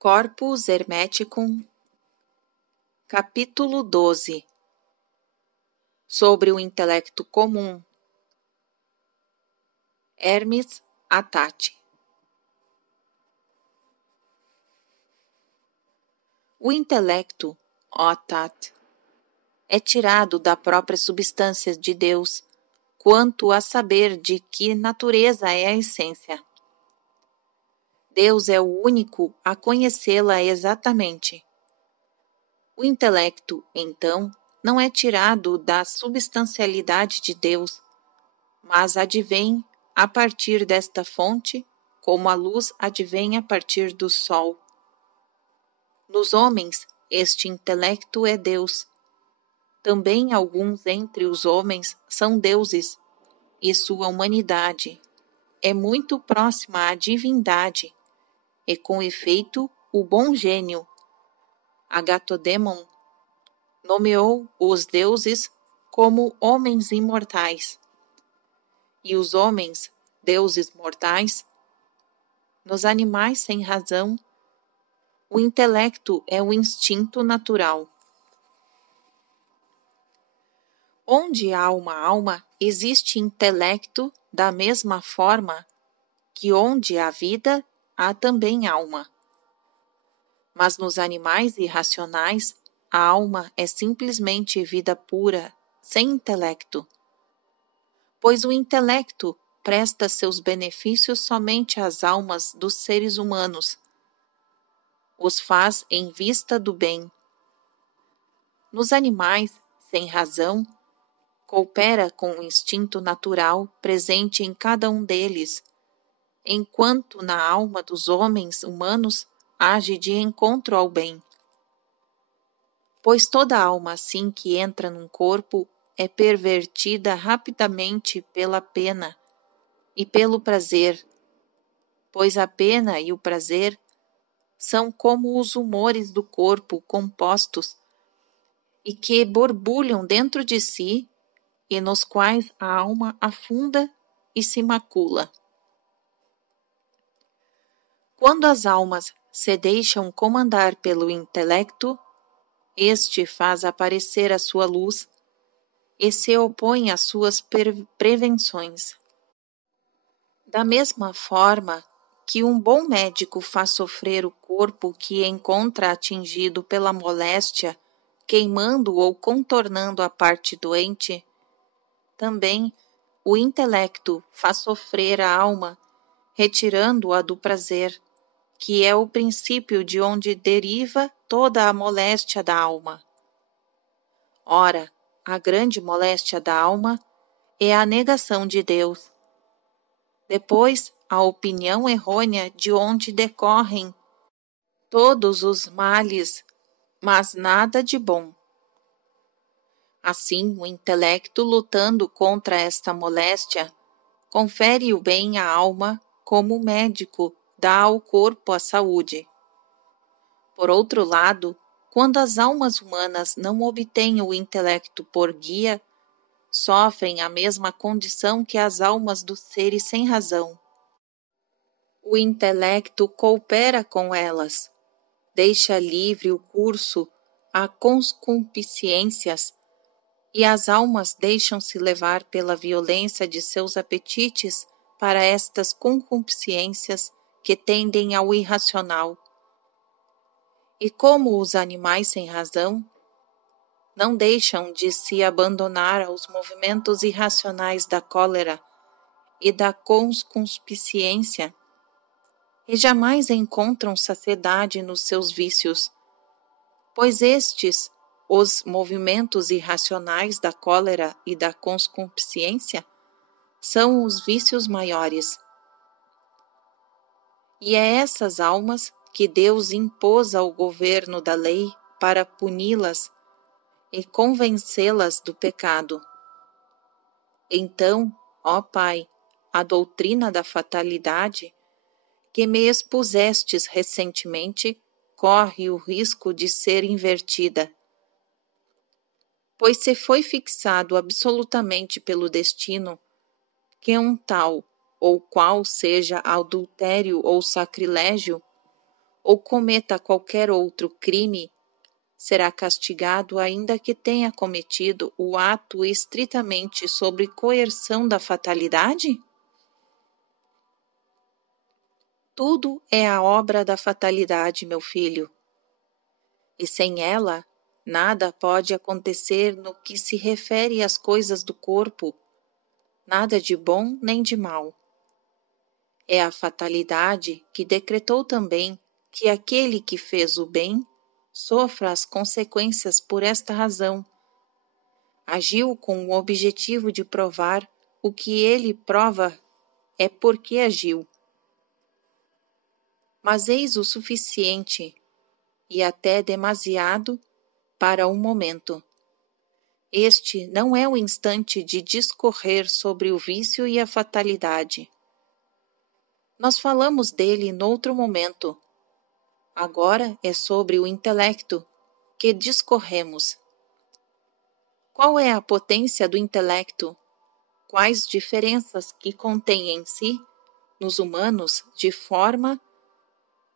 Corpus Hermeticum, capítulo 12. Sobre o intelecto comum. Hermes Atate. O intelecto, ó Atate, é tirado da própria substância de Deus, quanto a saber de que natureza é a essência. Deus é o único a conhecê-la exatamente. O intelecto, então, não é tirado da substancialidade de Deus, mas advém a partir desta fonte, como a luz advém a partir do sol. Nos homens, este intelecto é Deus. Também alguns entre os homens são deuses, e sua humanidade é muito próxima à divindade, e com efeito o bom gênio, Agathodemon, nomeou os deuses como homens imortais, e os homens, deuses mortais. Nos animais sem razão, o intelecto é o instinto natural. Onde há uma alma, existe intelecto da mesma forma que onde há vida, há também alma. Mas nos animais irracionais, a alma é simplesmente vida pura, sem intelecto. Pois o intelecto presta seus benefícios somente às almas dos seres humanos. Os faz em vista do bem. Nos animais, sem razão, coopera com o instinto natural presente em cada um deles, enquanto na alma dos homens humanos age de encontro ao bem. Pois toda alma assim que entra num corpo é pervertida rapidamente pela pena e pelo prazer, pois a pena e o prazer são como os humores do corpo compostos e que borbulham dentro de si e nos quais a alma afunda e se macula. Quando as almas se deixam comandar pelo intelecto, este faz aparecer a sua luz e se opõe às suas prevenções. Da mesma forma que um bom médico faz sofrer o corpo que encontra atingido pela moléstia, queimando ou contornando a parte doente, também o intelecto faz sofrer a alma, retirando-a do prazer, que é o princípio de onde deriva toda a moléstia da alma. Ora, a grande moléstia da alma é a negação de Deus. Depois, a opinião errônea de onde decorrem todos os males, mas nada de bom. Assim, o intelecto, lutando contra esta moléstia, confere o bem à alma como o médico dá ao corpo a saúde. Por outro lado, quando as almas humanas não obtêm o intelecto por guia, sofrem a mesma condição que as almas dos seres sem razão. O intelecto coopera com elas, deixa livre o curso a concupiscências, e as almas deixam-se levar pela violência de seus apetites para estas concupiscências que tendem ao irracional. E como os animais sem razão, não deixam de se abandonar aos movimentos irracionais da cólera e da concupiscência, e jamais encontram saciedade nos seus vícios, pois estes, os movimentos irracionais da cólera e da concupiscência, são os vícios maiores. E é essas almas que Deus impôs ao governo da lei para puni-las e convencê-las do pecado. Então, ó Pai, a doutrina da fatalidade, que me expusestes recentemente, corre o risco de ser invertida. Pois se foi fixado absolutamente pelo destino que um tal ou qual seja adultério ou sacrilégio, ou cometa qualquer outro crime, será castigado ainda que tenha cometido o ato estritamente sob coerção da fatalidade? Tudo é a obra da fatalidade, meu filho, e sem ela, nada pode acontecer no que se refere às coisas do corpo, nada de bom nem de mal. É a fatalidade que decretou também que aquele que fez o bem sofra as consequências por esta razão. Agiu com o objetivo de provar o que ele prova é porque agiu. Mas eis o suficiente, e até demasiado, para o momento. Este não é o instante de discorrer sobre o vício e a fatalidade. Nós falamos dele noutro momento. Agora é sobre o intelecto que discorremos. Qual é a potência do intelecto? Quais diferenças que contém em si, nos humanos, de forma,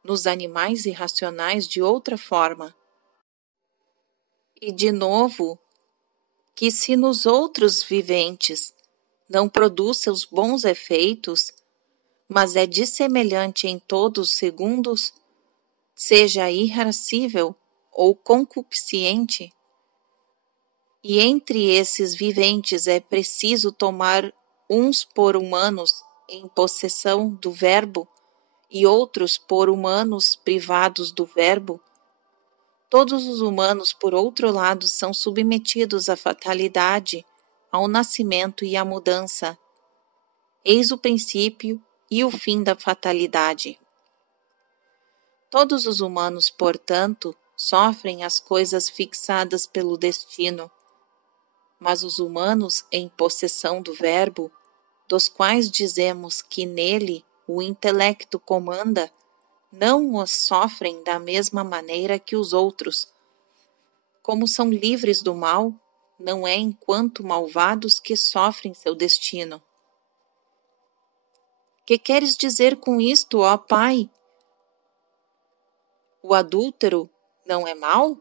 nos animais irracionais de outra forma? E, de novo, que se nos outros viventes não produz seus bons efeitos, mas é dissemelhante em todos segundos, seja irascível ou concupiscente, e entre esses viventes é preciso tomar uns por humanos em possessão do verbo e outros por humanos privados do verbo, todos os humanos, por outro lado, são submetidos à fatalidade, ao nascimento e à mudança. Eis o princípio e o fim da fatalidade. Todos os humanos, portanto, sofrem as coisas fixadas pelo destino, mas os humanos em possessão do verbo, dos quais dizemos que nele o intelecto comanda, não os sofrem da mesma maneira que os outros. Como são livres do mal, não é enquanto malvados que sofrem seu destino. Que queres dizer com isto, ó Pai? O adúltero não é mau?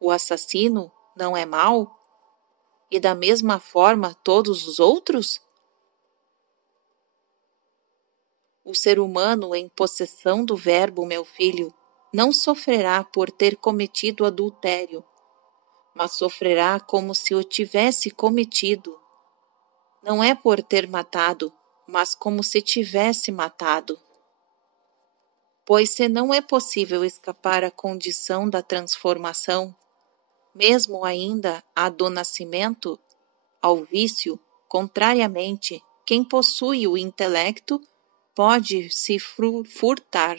O assassino não é mau? E da mesma forma todos os outros? O ser humano em possessão do verbo, meu filho, não sofrerá por ter cometido adultério, mas sofrerá como se o tivesse cometido. Não é por ter matado, mas como se tivesse matado. Pois se não é possível escapar à condição da transformação, mesmo ainda a do nascimento, ao vício, contrariamente, quem possui o intelecto pode se furtar.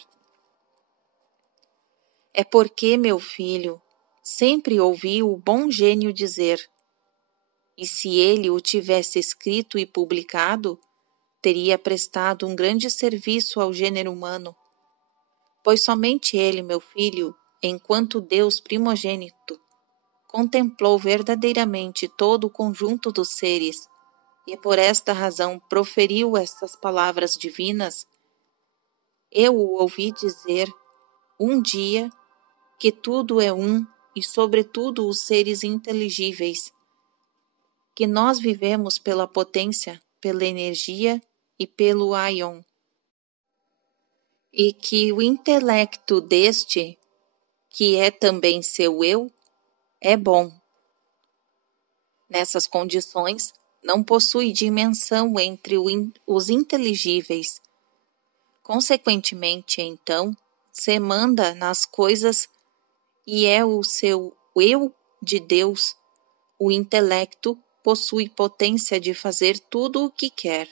É porque, meu filho, sempre ouvi o bom gênio dizer, e se ele o tivesse escrito e publicado, teria prestado um grande serviço ao gênero humano, pois somente ele, meu filho, enquanto Deus primogênito, contemplou verdadeiramente todo o conjunto dos seres, e por esta razão proferiu estas palavras divinas. Eu o ouvi dizer um dia que tudo é um e sobretudo os seres inteligíveis, que nós vivemos pela potência, pela energia e pelo aion, e que o intelecto deste, que é também seu eu, é bom. Nessas condições, não possui dimensão entre os inteligíveis. Consequentemente, então, se manda nas coisas e é o seu eu de Deus. O intelecto possui potência de fazer tudo o que quer.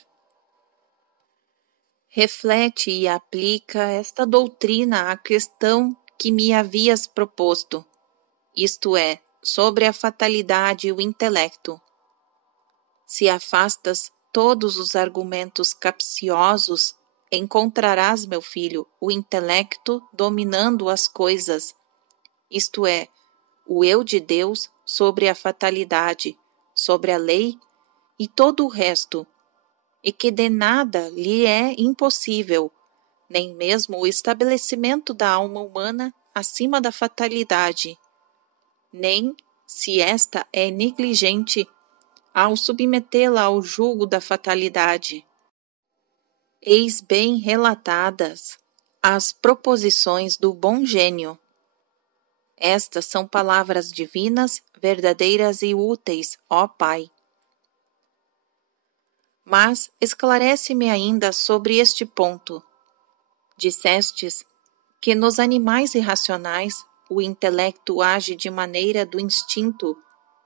Reflete e aplica esta doutrina à questão que me havias proposto, isto é, sobre a fatalidade e o intelecto. Se afastas todos os argumentos capciosos, encontrarás, meu filho, o intelecto dominando as coisas, isto é, o eu de Deus sobre a fatalidade, sobre a lei e todo o resto, e que de nada lhe é impossível, nem mesmo o estabelecimento da alma humana acima da fatalidade, nem, se esta é negligente, ao submetê-la ao jugo da fatalidade. Eis bem relatadas as proposições do bom gênio. Estas são palavras divinas, verdadeiras e úteis, ó Pai. Mas esclarece-me ainda sobre este ponto. Dissestes que nos animais irracionais o intelecto age de maneira do instinto,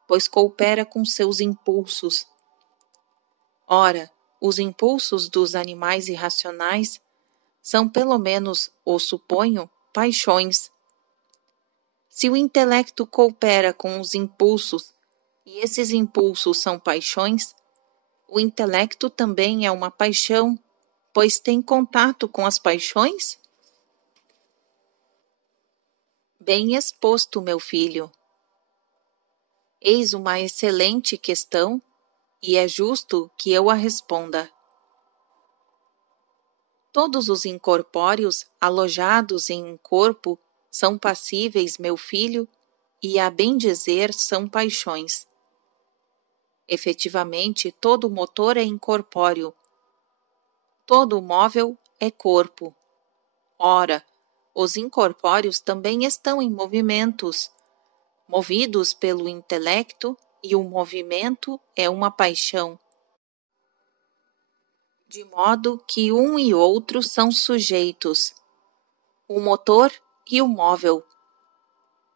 pois coopera com seus impulsos. Ora, os impulsos dos animais irracionais são, pelo menos, o suponho, paixões. Se o intelecto coopera com os impulsos, e esses impulsos são paixões, o intelecto também é uma paixão, pois tem contato com as paixões? Bem exposto, meu filho. Eis uma excelente questão, e é justo que eu a responda. Todos os incorpóreos alojados em um corpo são passíveis, meu filho, e a bem dizer são paixões. Efetivamente, todo motor é incorpóreo. Todo móvel é corpo. Ora, os incorpóreos também estão em movimentos, movidos pelo intelecto, e o movimento é uma paixão. De modo que um e outro são sujeitos, o motor e o móvel,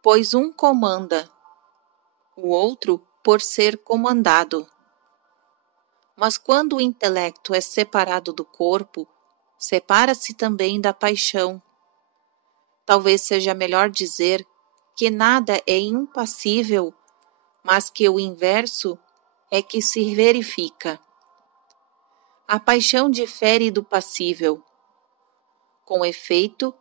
pois um comanda, o outro por ser comandado. Mas quando o intelecto é separado do corpo, separa-se também da paixão. Talvez seja melhor dizer que nada é impassível, mas que o inverso é que se verifica. A paixão difere do passível. Com efeito,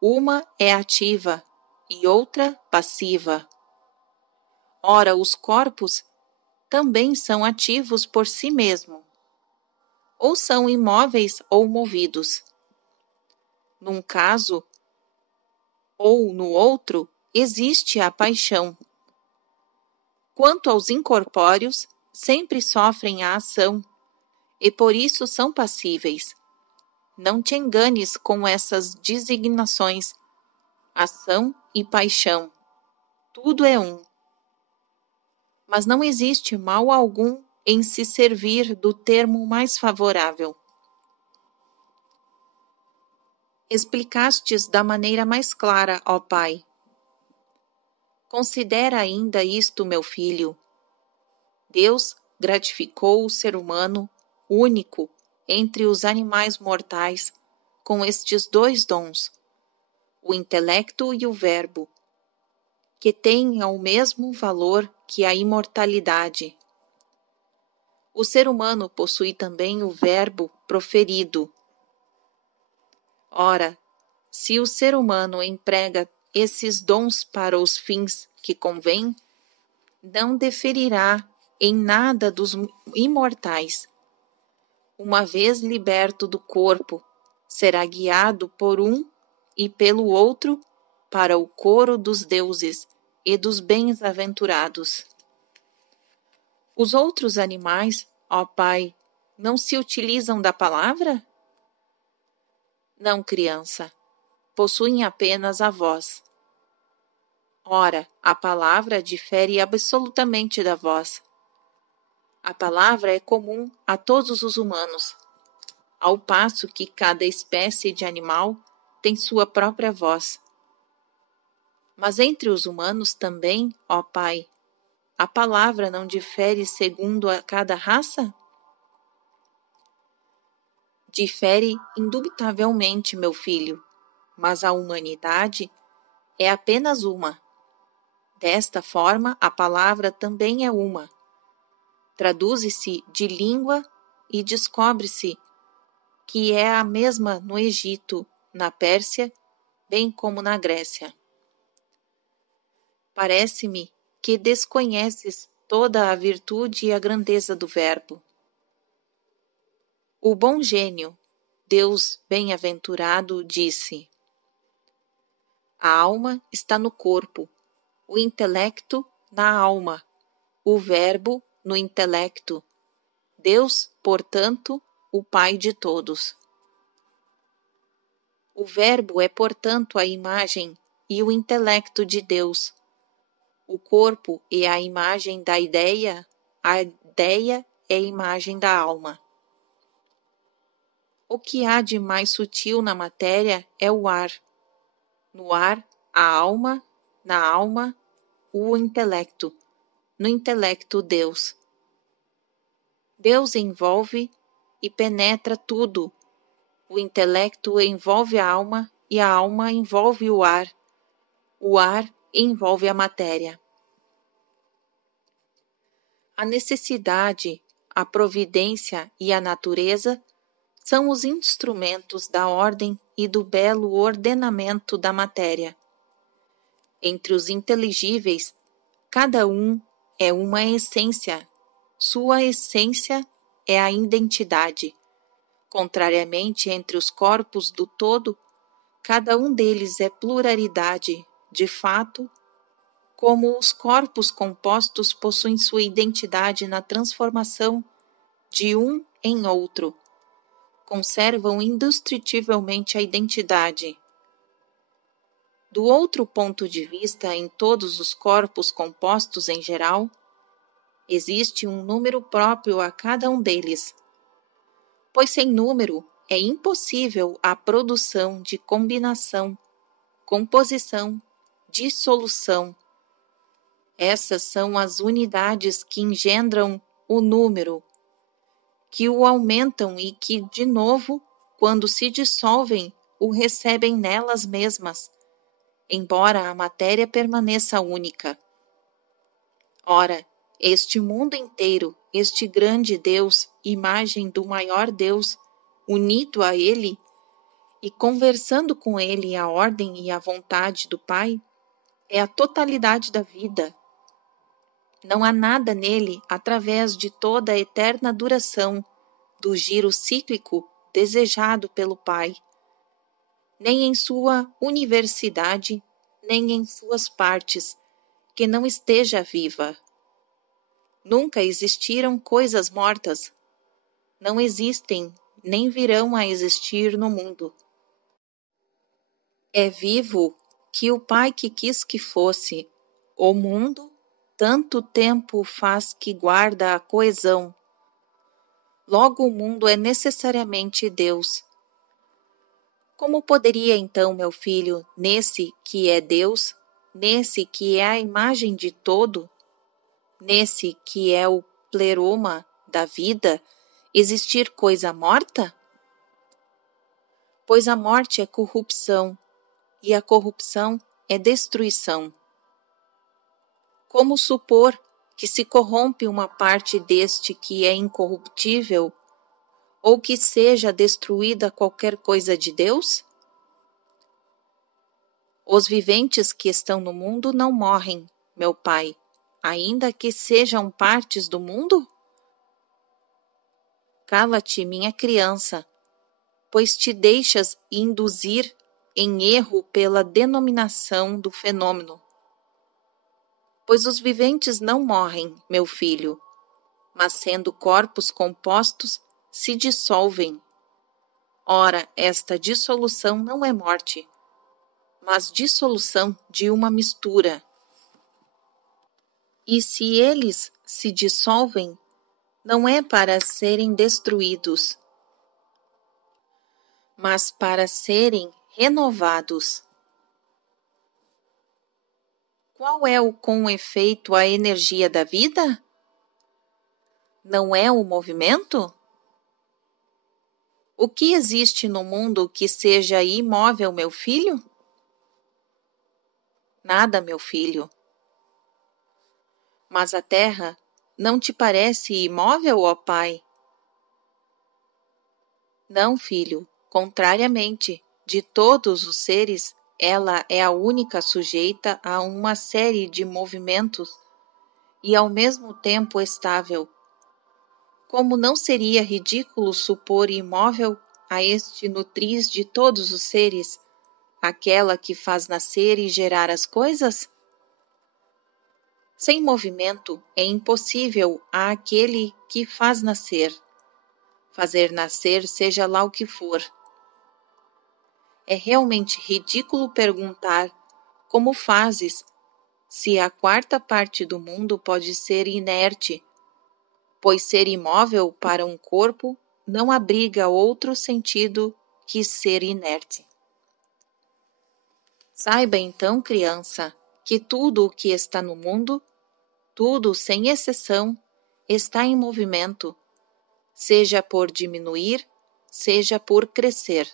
uma é ativa e outra passiva. Ora, os corpos também são ativos por si mesmos, ou são imóveis ou movidos. Num caso ou no outro, existe a paixão. Quanto aos incorpóreos, sempre sofrem a ação, e por isso são passíveis. Não te enganes com essas designações. Ação e paixão. Tudo é um. Mas não existe mal algum em se servir do termo mais favorável. Explicastes da maneira mais clara, ó Pai. Considera ainda isto, meu filho. Deus gratificou o ser humano, único entre os animais mortais, com estes dois dons, o intelecto e o verbo, que têm o mesmo valor que a imortalidade. O ser humano possui também o verbo proferido. Ora, se o ser humano emprega esses dons para os fins que convém, não deferirá em nada dos imortais. Uma vez liberto do corpo, será guiado por um e pelo outro para o coro dos deuses e dos bem-aventurados. Os outros animais, ó Pai, não se utilizam da palavra? Não, criança, possuem apenas a voz. Ora, a palavra difere absolutamente da voz. A palavra é comum a todos os humanos, ao passo que cada espécie de animal tem sua própria voz. Mas entre os humanos também, ó Pai, a palavra não difere segundo a cada raça? Difere indubitavelmente, meu filho, mas a humanidade é apenas uma. Desta forma, a palavra também é uma. Traduz-se de língua e descobre-se que é a mesma no Egito, na Pérsia, bem como na Grécia. Parece-me que desconheces toda a virtude e a grandeza do verbo. O bom gênio, Deus bem-aventurado disse: a alma está no corpo, o intelecto na alma, o verbo no intelecto. Deus, portanto, o Pai de todos. O verbo é, portanto, a imagem e o intelecto de Deus. O corpo é a imagem da ideia, a ideia é a imagem da alma. O que há de mais sutil na matéria é o ar. No ar, a alma, na alma, o intelecto, no intelecto, Deus. Deus envolve e penetra tudo. O intelecto envolve a alma e a alma envolve o ar envolve a matéria. A necessidade, a providência e a natureza são os instrumentos da ordem e do belo ordenamento da matéria. Entre os inteligíveis, cada um é uma essência. Sua essência é a identidade. Contrariamente, entre os corpos do todo, cada um deles é pluralidade, de fato, como os corpos compostos possuem sua identidade na transformação de um em outro. Conservam indescritivelmente a identidade. Do outro ponto de vista, em todos os corpos compostos em geral, existe um número próprio a cada um deles, pois sem número é impossível a produção de combinação, composição, dissolução. Essas são as unidades que engendram o número, que o aumentam e que, de novo, quando se dissolvem, o recebem nelas mesmas, embora a matéria permaneça única. Ora, este mundo inteiro, este grande Deus, imagem do maior Deus, unido a Ele e conversando com Ele a ordem e a vontade do Pai, é a totalidade da vida. Não há nada nele através de toda a eterna duração do giro cíclico desejado pelo Pai, nem em sua universidade, nem em suas partes, que não esteja viva. Nunca existiram coisas mortas. Não existem, nem virão a existir no mundo. É vivo que o Pai que quis que fosse. O mundo tanto tempo faz que guarda a coesão. Logo o mundo é necessariamente Deus. Como poderia então, meu filho, nesse que é Deus, nesse que é a imagem de todo, nesse que é o pleroma da vida, existir coisa morta? Pois a morte é corrupção, e a corrupção é destruição. Como supor que se corrompe uma parte deste que é incorruptível, ou que seja destruída qualquer coisa de Deus? Os viventes que estão no mundo não morrem, meu Pai, ainda que sejam partes do mundo? Cala-te, minha criança, pois te deixas induzir em erro pela denominação do fenômeno. Pois os viventes não morrem, meu filho, mas sendo corpos compostos, se dissolvem. Ora, esta dissolução não é morte, mas dissolução de uma mistura. E se eles se dissolvem, não é para serem destruídos, mas para serem renovados. Qual é com efeito a energia da vida? Não é o movimento? O que existe no mundo que seja imóvel, meu filho? Nada, meu filho. Mas a terra não te parece imóvel, ó Pai? Não, filho, contrariamente, de todos os seres, ela é a única sujeita a uma série de movimentos e ao mesmo tempo estável. Como não seria ridículo supor imóvel a este nutriz de todos os seres, aquela que faz nascer e gerar as coisas? Sem movimento é impossível a aquele que faz nascer. Fazer nascer seja lá o que for. É realmente ridículo perguntar como fazes se a quarta parte do mundo pode ser inerte, pois ser imóvel para um corpo não abriga outro sentido que ser inerte. Saiba então, criança, que tudo o que está no mundo, tudo sem exceção, está em movimento, seja por diminuir, seja por crescer.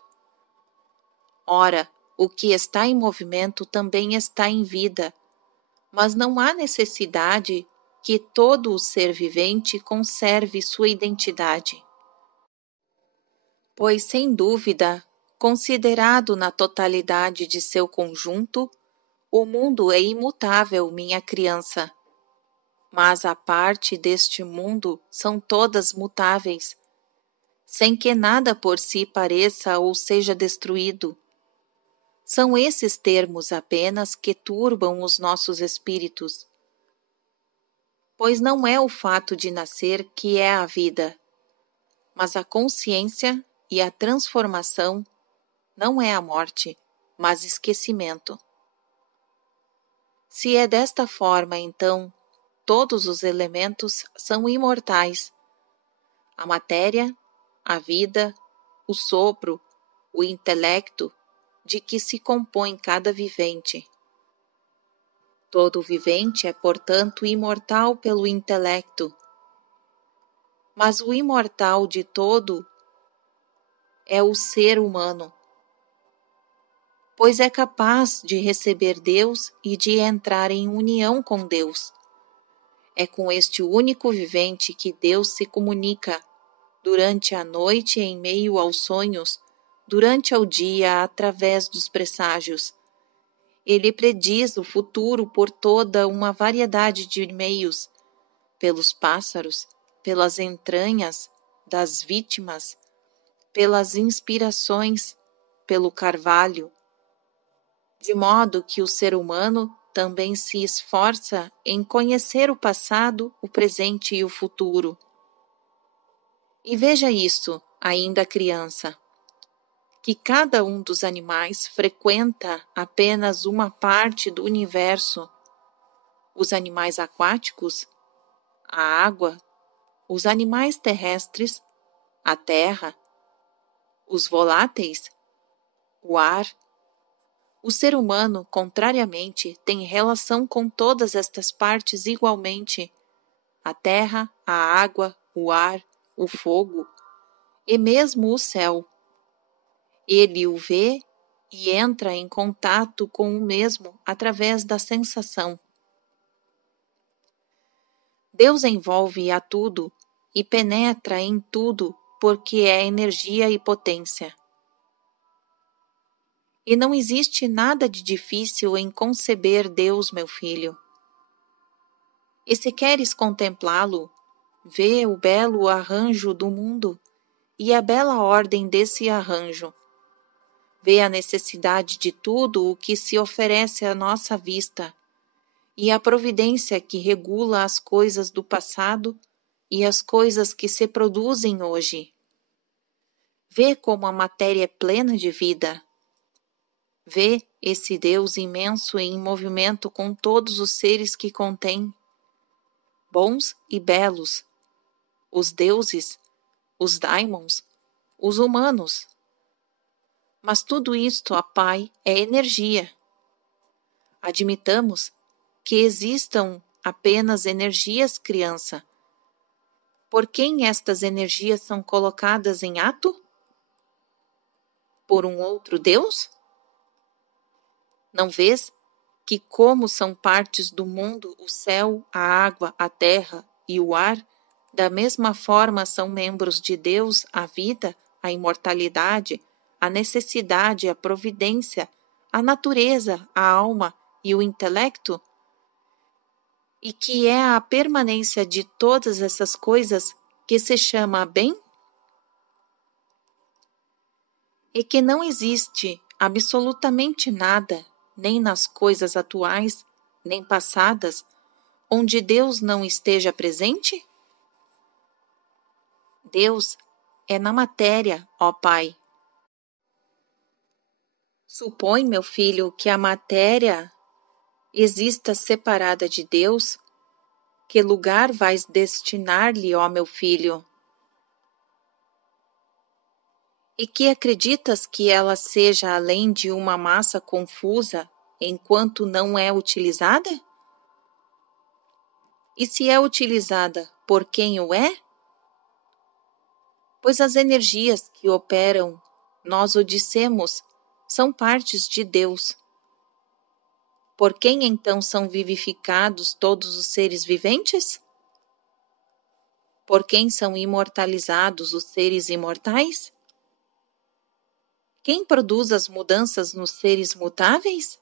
Ora, o que está em movimento também está em vida, mas não há necessidade que todo o ser vivente conserve sua identidade. Pois, sem dúvida, considerado na totalidade de seu conjunto, o mundo é imutável, minha criança. Mas a parte deste mundo são todas mutáveis, sem que nada por si pareça ou seja destruído. São esses termos apenas que turbam os nossos espíritos. Pois não é o fato de nascer que é a vida, mas a consciência e a transformação não é a morte, mas esquecimento. Se é desta forma, então, todos os elementos são imortais. A matéria, a vida, o sopro, o intelecto, de que se compõe cada vivente. Todo vivente é, portanto, imortal pelo intelecto. Mas o imortal de todo é o ser humano, pois é capaz de receber Deus e de entrar em união com Deus. É com este único vivente que Deus se comunica, durante a noite em meio aos sonhos, durante o dia através dos presságios. Ele prediz o futuro por toda uma variedade de meios, pelos pássaros, pelas entranhas das vítimas, pelas inspirações, pelo carvalho, de modo que o ser humano também se esforça em conhecer o passado, o presente e o futuro. E veja isso, ainda criança, que cada um dos animais frequenta apenas uma parte do universo. Os animais aquáticos, a água, os animais terrestres, a terra, os voláteis, o ar. O ser humano, contrariamente, tem relação com todas estas partes igualmente: a terra, a água, o ar, o fogo e mesmo o céu. Ele o vê e entra em contato com o mesmo através da sensação. Deus envolve a tudo e penetra em tudo porque é energia e potência. E não existe nada de difícil em conceber Deus, meu filho. E se queres contemplá-lo, vê o belo arranjo do mundo e a bela ordem desse arranjo. Vê a necessidade de tudo o que se oferece à nossa vista e a providência que regula as coisas do passado e as coisas que se produzem hoje. Vê como a matéria é plena de vida. Vê esse Deus imenso em movimento com todos os seres que contém, bons e belos, os deuses, os daimons, os humanos. Mas tudo isto, ó Pai, é energia. Admitamos que existam apenas energias, criança. Por quem estas energias são colocadas em ato? Por um outro Deus? Não vês que, como são partes do mundo o céu, a água, a terra e o ar, da mesma forma são membros de Deus a vida, a imortalidade, a necessidade, a providência, a natureza, a alma e o intelecto? E que é a permanência de todas essas coisas que se chama bem? e que não existe absolutamente nada, nem nas coisas atuais, nem passadas, onde Deus não esteja presente? Deus é na matéria, ó Pai. Supõe, meu filho, que a matéria exista separada de Deus? Que lugar vais destinar-lhe, ó meu filho? E que acreditas que ela seja além de uma massa confusa, enquanto não é utilizada? E se é utilizada, por quem o é? Pois as energias que operam, nós o dissemos, são partes de Deus. Por quem então são vivificados todos os seres viventes? Por quem são imortalizados os seres imortais? Quem produz as mudanças nos seres mutáveis?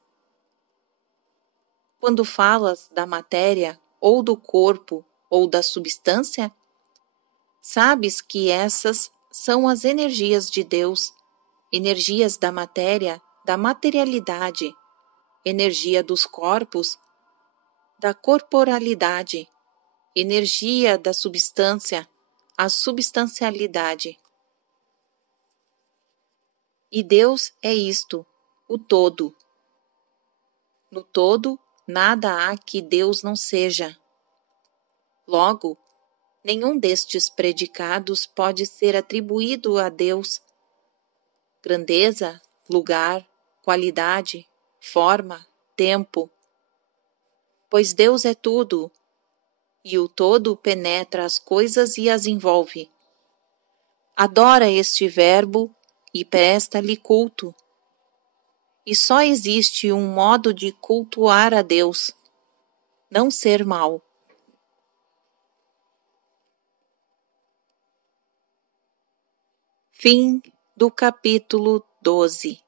Quando falas da matéria, ou do corpo, ou da substância, sabes que essas são as energias de Deus, energias da matéria, da materialidade, energia dos corpos, da corporalidade, energia da substância, a substancialidade. E Deus é isto, o todo. No todo, nada há que Deus não seja. Logo, nenhum destes predicados pode ser atribuído a Deus. Grandeza, lugar, qualidade, forma, tempo. Pois Deus é tudo, e o todo penetra as coisas e as envolve. Adora este verbo e presta-lhe culto. E só existe um modo de cultuar a Deus: não ser mau. Fim do capítulo 12.